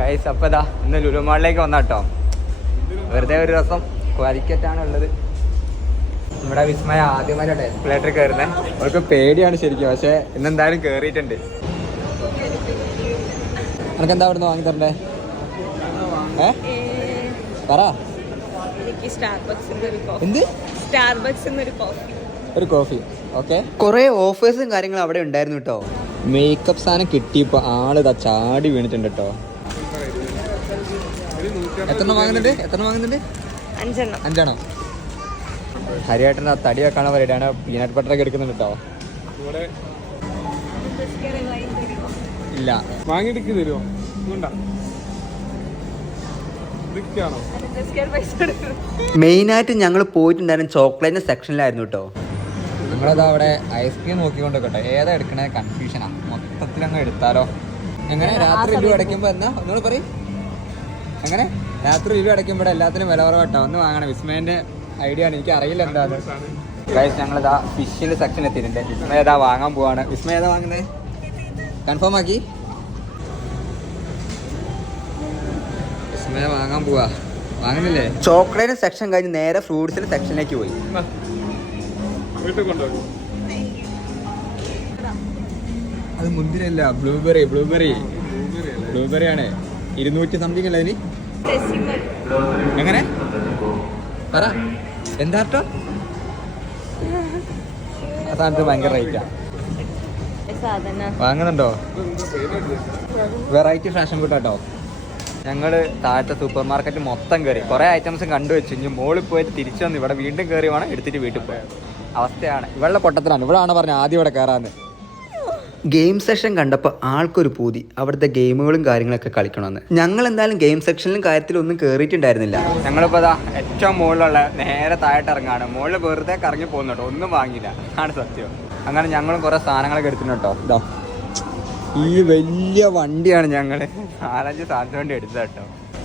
Guys അപ്പോൾ ഇതാ ഇന്ന് ലുലു മാളിലേക്ക് വന്നാട്ടോ. വെറുതെ ഒരു രസം ക്വാലിക്കറ്റാണ് ഉള്ളത്. നമ്മുടെ വിസ്മയ ആദ്യമായിട്ട് എസ്കലേറ്റർ കയറുന്നത്. അവർക്ക് പേടിയാണ് ശരിക്കും, പക്ഷെ ഇന്നെന്തായാലും കയറിയിട്ടുണ്ട്. നിനക്ക് എന്താ അവിടുന്ന് വാങ്ങി തരണ്ടേ? പറ. എന്ത്? ഒരു കോഫി. ഓക്കെ. കുറെ ഓഫേഴ്സും കാര്യങ്ങളും അവിടെ ഉണ്ടായിരുന്നു കേട്ടോ. മേക്കപ്പ് സാധനം കിട്ടിയപ്പോ ആളിതാ ചാടി വീണിട്ടുണ്ട് കേട്ടോ. എത്ര വാങ്ങുന്നുണ്ട്? 5 ഹരിയേട്ടൻ്റെ തടി വെക്കാണോ പരിപാടിയാണ്. പീനട്ട് ബട്ടറൊക്കെ എടുക്കുന്നുണ്ട് കേട്ടോ. ഇല്ല, വാങ്ങിട്ട് തരുമോ? മെയിനായിട്ട് ഞങ്ങൾ പോയിട്ടുണ്ടായിരുന്നു ചോക്ലേറ്റിന്റെ സെക്ഷനിലായിരുന്നു കേട്ടോ. നമ്മളത് അവിടെ ഐസ്ക്രീം നോക്കിക്കൊണ്ടൊക്കെ ഏതാ എടുക്കണേ കൺഫ്യൂഷനാ. മൊത്തത്തിൽ അങ്ങ് എടുത്താലോ? എങ്ങനെ രാത്രി ഇല്ലു അടയ്ക്കുമ്പോ എന്നാ ഒന്നുകൂടെ പറയും. എങ്ങനെ രാത്രി ഇല്ലു അടയ്ക്കുമ്പോൾ എല്ലാത്തിനും വില കുറവട്ടോ. ഒന്ന് വാങ്ങണം. വിസ്മയന്റെ ഐഡിയ ആണ്, എനിക്ക് അറിയില്ല എന്താണ്. ഗൈസ് ഞങ്ങളിതാ ഫിഷിന്റെ സെക്ഷൻ എത്തിയിട്ടുണ്ട്. വിസ്മയ ഏതാ വാങ്ങാൻ പോവാണ്. വിസ്മയ ഏതാ വാങ്ങുന്നത്? കൺഫേം ആക്കി. വിസ്മയ വാങ്ങാൻ പോവാ. വാങ്ങുന്നില്ലേ? ചോക്ലേറ്റ് സെക്ഷൻ കഴിഞ്ഞ് നേരെ ഫ്രൂട്ട്സിന്റെ സെക്ഷനിലേക്ക് പോയി. അത് മുന്തിരല്ല, ബ്ലൂബെറി ആണ്. 200 സംതിങ് അല്ലേ അതിന്? എങ്ങനെ പറ, എന്താ ആ സാധനത്തിന് ഭയങ്കര റേറ്റാ. വാങ്ങുന്നുണ്ടോ? Variety fashion കൂട്ടാട്ടോ. ഞങ്ങൾ താഴത്തെ സൂപ്പർ മാർക്കറ്റ് മൊത്തം കയറി കുറേ ഐറ്റംസും കണ്ടുവെച്ചു. ഇനി മോളിൽ പോയിട്ട് തിരിച്ചു വന്ന് ഇവിടെ വീണ്ടും കയറി വേണം എടുത്തിട്ട് വീട്ടിൽ പോയാൽ അവസ്ഥയാണ്. ഇവളുടെ പൊട്ടത്തിലാണ്. ഇവിടാണ് പറഞ്ഞത് ആദ്യം ഇവിടെ കയറാന്ന്. ഗെയിം സെക്ഷൻ കണ്ടപ്പോൾ ആൾക്കൊരു പൂതി അവിടുത്തെ ഗെയിമുകളും കാര്യങ്ങളൊക്കെ കളിക്കണമെന്ന്. ഞങ്ങൾ എന്തായാലും ഗെയിം സെക്ഷനിലും കാര്യത്തിലൊന്നും കയറിയിട്ടുണ്ടായിരുന്നില്ല. ഞങ്ങളിപ്പോൾ അതാ ഏറ്റവും മുകളിലുള്ള നേരെ താഴോട്ട് ഇറങ്ങാണ്. മുകളിൽ വെറുതെ കറങ്ങി പോകുന്നുണ്ടോ, ഒന്നും വാങ്ങിയില്ല ആണ് സത്യം. അങ്ങനെ ഞങ്ങളും കുറേ സാധനങ്ങളൊക്കെ എടുത്തിട്ടുണ്ടോ. ഇതോ ഈ വലിയ വണ്ടിയാണ് ഞങ്ങൾ 4-5 സാധനം വേണ്ടി എടുത്തത് കേട്ടോ.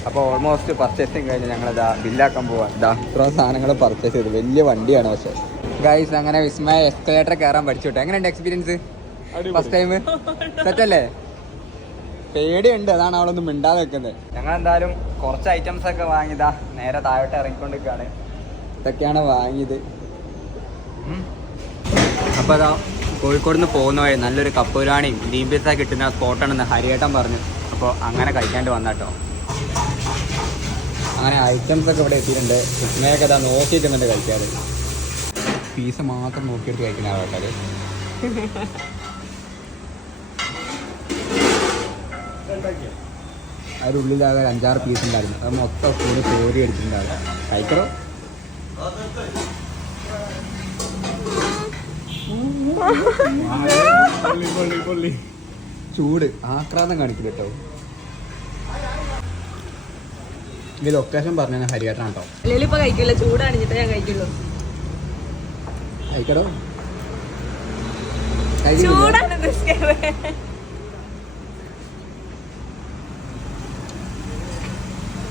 അപ്പോൾ ഓൾമോസ്റ്റ് പർച്ചേസിങ് കഴിഞ്ഞ് ഞങ്ങളിതാ ബില്ലാക്കാൻ പോവാം. ഇതാ ഇത്രയും സാധനങ്ങൾ പർച്ചേസ് ചെയ്തു. വലിയ വണ്ടിയാണ്. പക്ഷേ ഗൈസ് അങ്ങനെ വിസ്മയ എസ്കലേറ്റർ കയറാൻ പഠിച്ചു കേട്ടോ. എങ്ങനെയുണ്ട് എക്സ്പീരിയൻസ്? ഫസ്റ്റ് ടൈം സെറ്റല്ലേ? പേടിയുണ്ട്, അതാണ് അവളൊന്നും മിണ്ടാതെ വെക്കുന്നത്. ഞങ്ങൾ എന്തായാലും കുറച്ച് ഐറ്റംസ് ഒക്കെ വാങ്ങിയതാ നേരെ താഴോട്ട് ഇറങ്ങിക്കൊണ്ടിരിക്കുകയാണ്. ഇതൊക്കെയാണ് വാങ്ങിയത്. അപ്പോൾ അതാ കോഴിക്കോട് നിന്ന് പോകുന്ന വഴി നല്ലൊരു കപ്പുരാണിയും ഗ്രീൻ പീസ കിട്ടുന്ന സ്പോട്ടാണെന്ന് ഹരിയേട്ടൻ പറഞ്ഞു. അപ്പോൾ അങ്ങനെ കഴിക്കാണ്ട് വന്നാട്ടോ. അങ്ങനെ ഐറ്റംസ് ഒക്കെ ഇവിടെ എത്തിയിട്ടുണ്ട്. വിസ്മയൊക്കെ അതാ നോക്കിയിരിക്കുന്നുണ്ട് കഴിക്കാറ്. പീസ് മാത്രം നോക്കിയിട്ട് കഴിക്കുന്ന ആൾക്കാർ. അതിൻ്റെ ഉള്ളിലാകെ 5-6 പീസ് ഉണ്ടായിരുന്നു. അത് മൊത്തം കൂടി കോരി എടുത്തിട്ടുണ്ടാകും. കഴിക്കറോ? ചൂട് ആക്രാന്തം കാണിക്കില്ല കേട്ടോ. ഈ ലൊക്കേഷൻ പറഞ്ഞ ഹരിയേട്ടനാണ് കേട്ടോ. കഴിക്കടോ?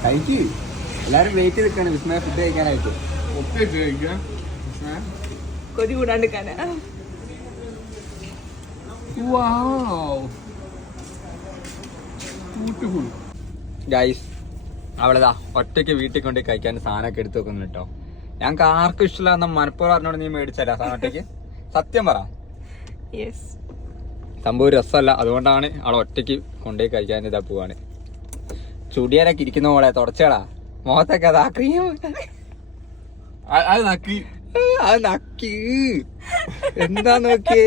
കഴിക്ക്. എല്ലാരും വെയിറ്റ് ചെയ്തിട്ടാണ് വിസ്മയ ഫുഡ് കഴിക്കാനായിട്ട്. കൊതി കൂടാണ്ട് ഗൈസ് അവളെതാ ഒറ്റയ്ക്ക് വീട്ടിൽ കൊണ്ട് കഴിക്കാൻ സാധനമൊക്കെ എടുത്ത് വെക്കുന്നു കേട്ടോ. ഞങ്ങൾക്ക് ആർക്കും ഇഷ്ടമില്ല. മനപ്പൂർവ്വം പറഞ്ഞോണ്ട് നീ മേടിച്ചല്ല സാധനം ഒറ്റയ്ക്ക്. സത്യം പറ. സംഭവം രസമല്ല, അതുകൊണ്ടാണ് അവളെ ഒറ്റയ്ക്ക് കൊണ്ടുപോയി കഴിക്കാൻ ഇതാ പോവാണ്. ചുടിയാരൊക്കെ ഇരിക്കുന്ന പോലെ തുടച്ചേടാ മുഖത്തൊക്കെ അതാ ക്രീം. അത് നക്കി എന്താ നോക്കിയേ.